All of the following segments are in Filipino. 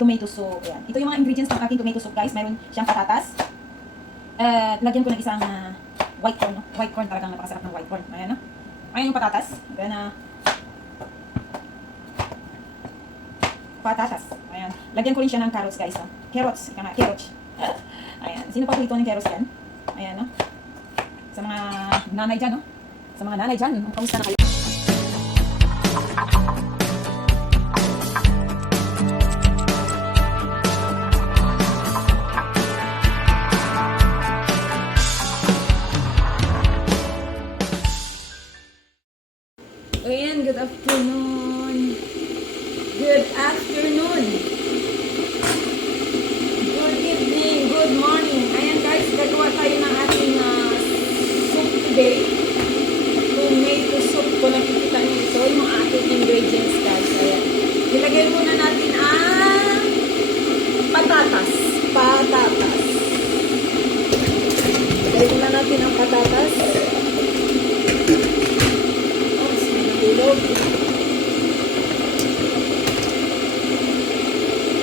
tomato soup. Ayan. Ito yung mga ingredients ng aking tomato soup, guys. Meron siyang patatas. Lagyan ko ng isang white corn. No? White corn, talagang napakasarap ng white corn. Ayan, no? Ayan yung patatas. Then, patatas. Ayan. Lagyan ko rin siya ng carrots, guys. No? Carrots. Ika nga, carrots. Ayan. Sino pa po ito ng carrots yan? Ayan, no? Sa mga nanay dyan, no? Sa mga nanay dyan, kamusta na kayo? Ayan, good afternoon. Good afternoon. Good evening, good morning. Ayan guys, gagawa tayo ng ating soup today. Tomato soup. Kung nakikita niyo ito, yung ating ingredients guys. Ayan. Nilagay muna natin ang patatas. Patatas. Nilagay muna natin ang patatas.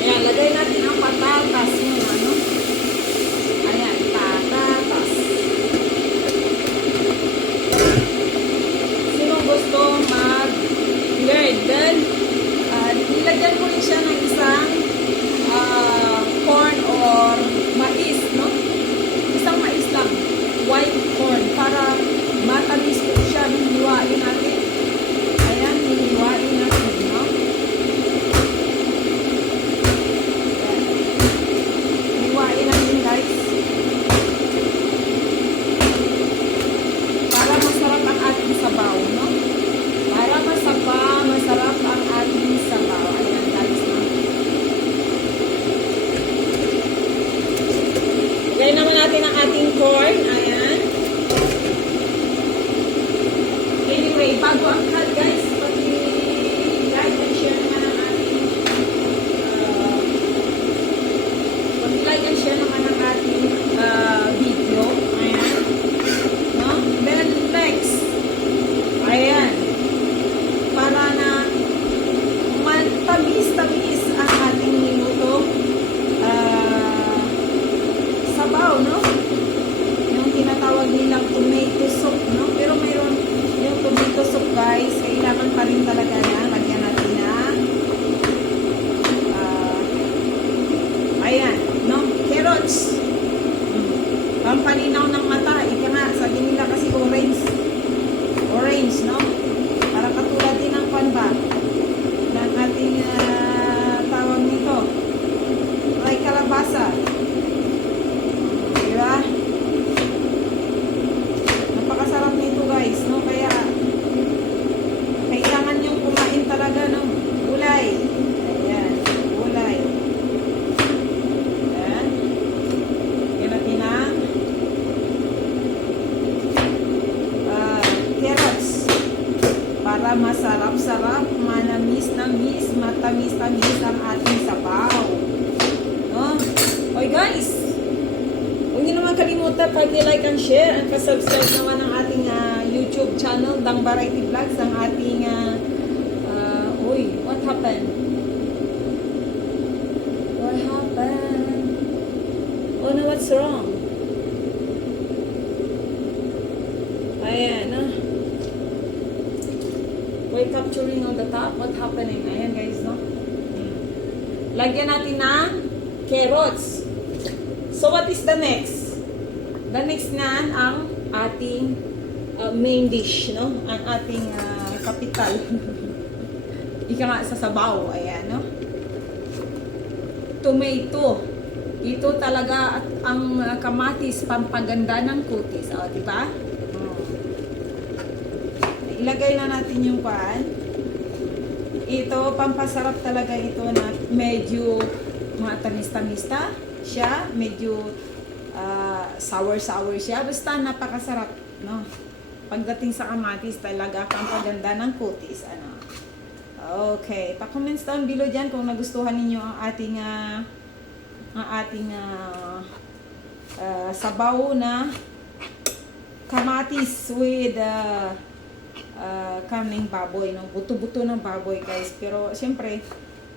Ayan, lagay natin ang patatas muna, no? Ayan, patatas. Sinong gusto mag-learn? Then, nilagyan ko rin siya ng isang corn or mais, no? Isang mais lang. White corn. Para matamis ko siya. Hiwain natin. Ayan, hiwain natin, no? Hiwain natin, guys. Para masarap ang ating sabaw, no? Para masarap ang ating sabaw. Ayan, guys, no? Lagay naman natin ang ating corn. Ayan. Anyway, bago ang cut, guys, pag-like and share naman ang ating video. Ayan. No? Then, next. Ayan. Para na matamis-tamis ang ating nilutong sabaw, no? Yung tinatawag nilang tomato soup, no? Pero mayroon yung tomato soup, guys, kailangan pa rin talaga na lagyan natin na ayan, no? Carrots. Pampaninaw ng mata. Ika nga, sabi nila kasi orange. Orange, no? Para katulad din ng panba ng ating tawag nito. Like kalabasa. Diba? Napakasarap nito, guys, no? Kaya kailangan yung kumain talaga ng gulay. Ayan, gulay. Ayan. Yan natin ang carrots. Para masarap-sarap, manamis-namis, matamis-tamis ang ating sabaw. No? Oy, guys! Huwag niyo naman kalimutan pag-like and share and pa-subscribe naman ang ating YouTube channel, Dang Variety Vlogs, ang ating what happened? What happened? Oh no, what's wrong? Ayan, we're capturing on the top. What happening? Ayan, guys, no? Lagyan natin ng carrots. So, what is the next? The next na ang ating main dish, no? Ang ating kapital. Ika nga sa sabaw. Ayan, no? Tomato. Ito talaga ang kamatis, pampaganda ng kutis. O, diba? Ilagay na natin yung pan. Ito, pampasarap talaga ito na medyo matamis-tamista siya. Medyo sour-sour siya. Basta napakasarap, no? Pagdating sa kamatis, talaga pampaganda ng kutis. Ano? Okay. Pa-comments down below dyan kung nagustuhan ninyo ang ating sabaw na kamatis with karneng baboy, no? Buto-buto ng baboy, guys. Pero, siyempre,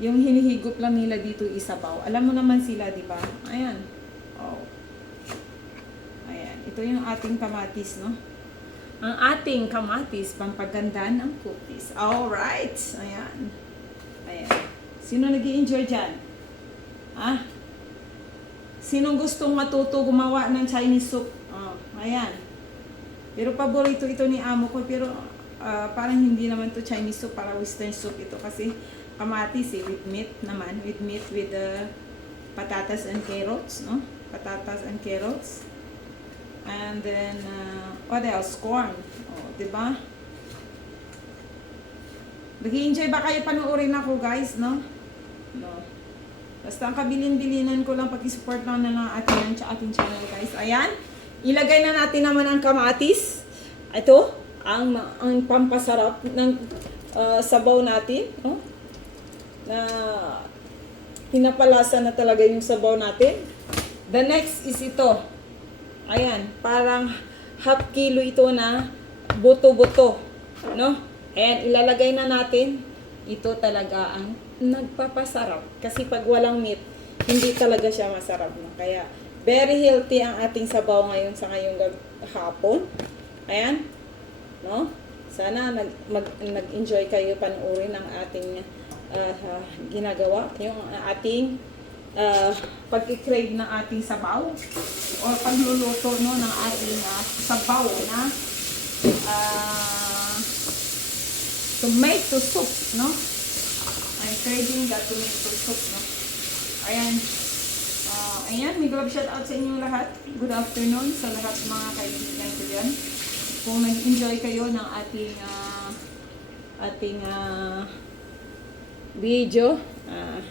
Yung hinihigop lang nila dito isabaw. Alam mo naman sila, di ba? Ayan. Oh. Ayan. Ito yung ating kamatis, no? Ang ating kamatis, pampaganda ng cookies. Alright. Ayan. Ayan. Sino nag-i-enjoy dyan? Ah? Sinong gustong matuto gumawa ng Chinese soup? Oh, ayan. Pero paborito ito ni amo ko. Pero parang hindi naman to Chinese soup. Para Western soup ito. Kasi kamatis with meat naman. With meat with patatas and carrots. No? Patatas and carrots. And then, what else? Corn. Oh, diba? Nag-i-enjoy ba kayo panuorin ako, guys? No? No. Basta ang kabilin-bilinan ko lang pag-support lang na ng ating channel, guys. Ayan. Ilagay na natin naman ang kamatis. Ito, ang pampasarap ng sabaw natin. Oh, na pinapalasa na talaga yung sabaw natin. The next is ito. Ayan, parang half kilo ito na buto-buto. No? Ayan, ilalagay na natin. Ito talaga ang nagpapasarap. Kasi pag walang meat, hindi talaga siya masarap. No? Kaya, very healthy ang ating sabaw ngayon sa ngayong hapon. Ayan. No? Sana nag-enjoy kayo panoorin ang ating ginagawa. Yung ating pag-crave ng ating sabaw o pagluluto no, ng ating sabaw na tomato soup, no? I'm craving the tomato soup, no? Ayan. Ayan, may glove shout out sa inyong lahat. Good afternoon sa lahat mga kaibigan ko dyan. Kung nag-enjoy kayo ng ating video, ang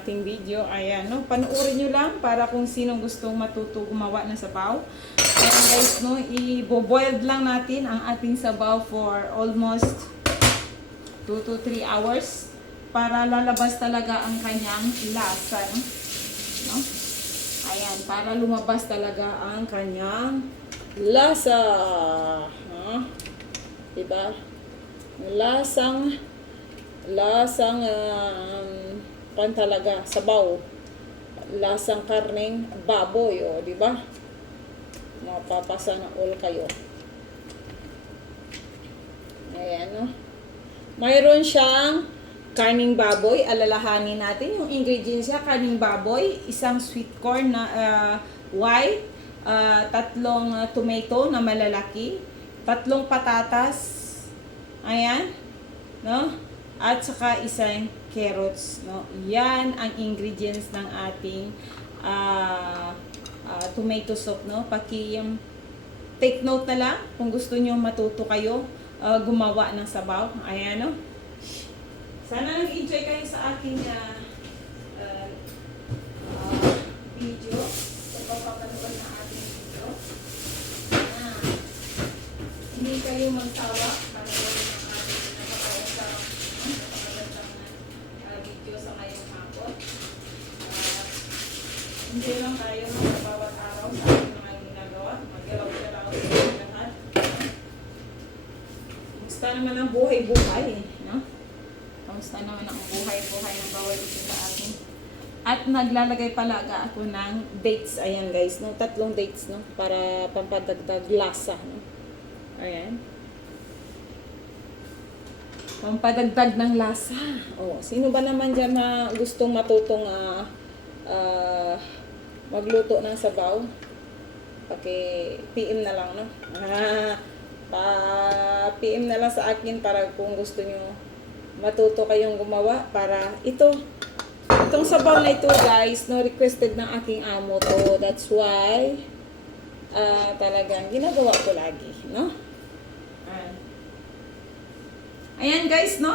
ating video, ayan, no? Panuorin nyo lang para kung sinong gustong matuto gumawa ng sabaw. Ayan guys, no? I-boiled lang natin ang ating sabaw for almost 2 to 3 hours para lalabas talaga ang kanyang lasa, no? Ayan, para lumabas talaga ang kanyang lasa. Diba? Lasang pan talaga, sabaw. Lasang karneng baboy, o, diba? Mapapasa na all kayo. Ayan, no? Mayroon siyang karning baboy. Alalahanin natin yung ingredients niya. Karning baboy, isang sweet corn na white, 3 tomato na malalaki, 3 patatas, ayan, no? At saka isang carrots, no? Yan ang ingredients ng ating tomato soup, no? Take note na lang kung gusto niyo matuto kayo gumawa ng sabaw. Ayan, no? Sana nag-enjoy kayo sa aking video. Sa pagpapanood na ating video. Hindi kayo magsawa para gawin ang ating napakagandang video sa ngayong hapon. Enjoy lang tayo sa bawat araw sa ating mga ginagawa. Mag-galaw-galaw sa lahat. Gusto naman ang buhay-buhay, no? Kamusta naman ang buhay-buhay ng bawat isa sa atin. At naglalagay palaga ako ng dates. Ayan guys, no? 3 dates, no? Para pampadagdag lasa, no? Ayan. Pampadagdag ng lasa. Oh, sino ba naman dyan na gustong matutong magluto ng sabaw? PM na lang, no? PM na lang sa akin para kung gusto nyo matuto kayong gumawa para itong sabaw na ito guys, no, requested ng aking amo to. That's why talagang ginagawa ko lagi, no? Ayan guys, no?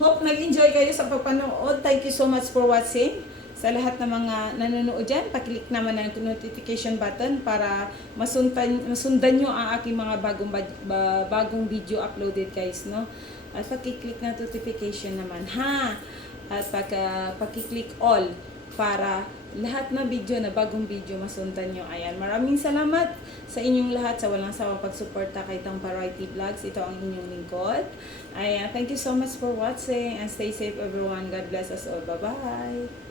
Hope nag-enjoy kayo sa pagpanood. Thank you so much for watching. Sa lahat ng mga nanonood dyan, paklik naman ang notification button para masundan nyo ang aking mga bagong video uploaded guys, no? At pakiclick na notification naman, ha? At pakiclick all para lahat na video na bagong video masundan nyo. Ayan, maraming salamat sa inyong lahat sa walang sawang pagsuporta kay Tang Variety Vlogs. Ito ang inyong lingkod. Ayan, thank you so much for watching and stay safe everyone. God bless us all. Bye-bye!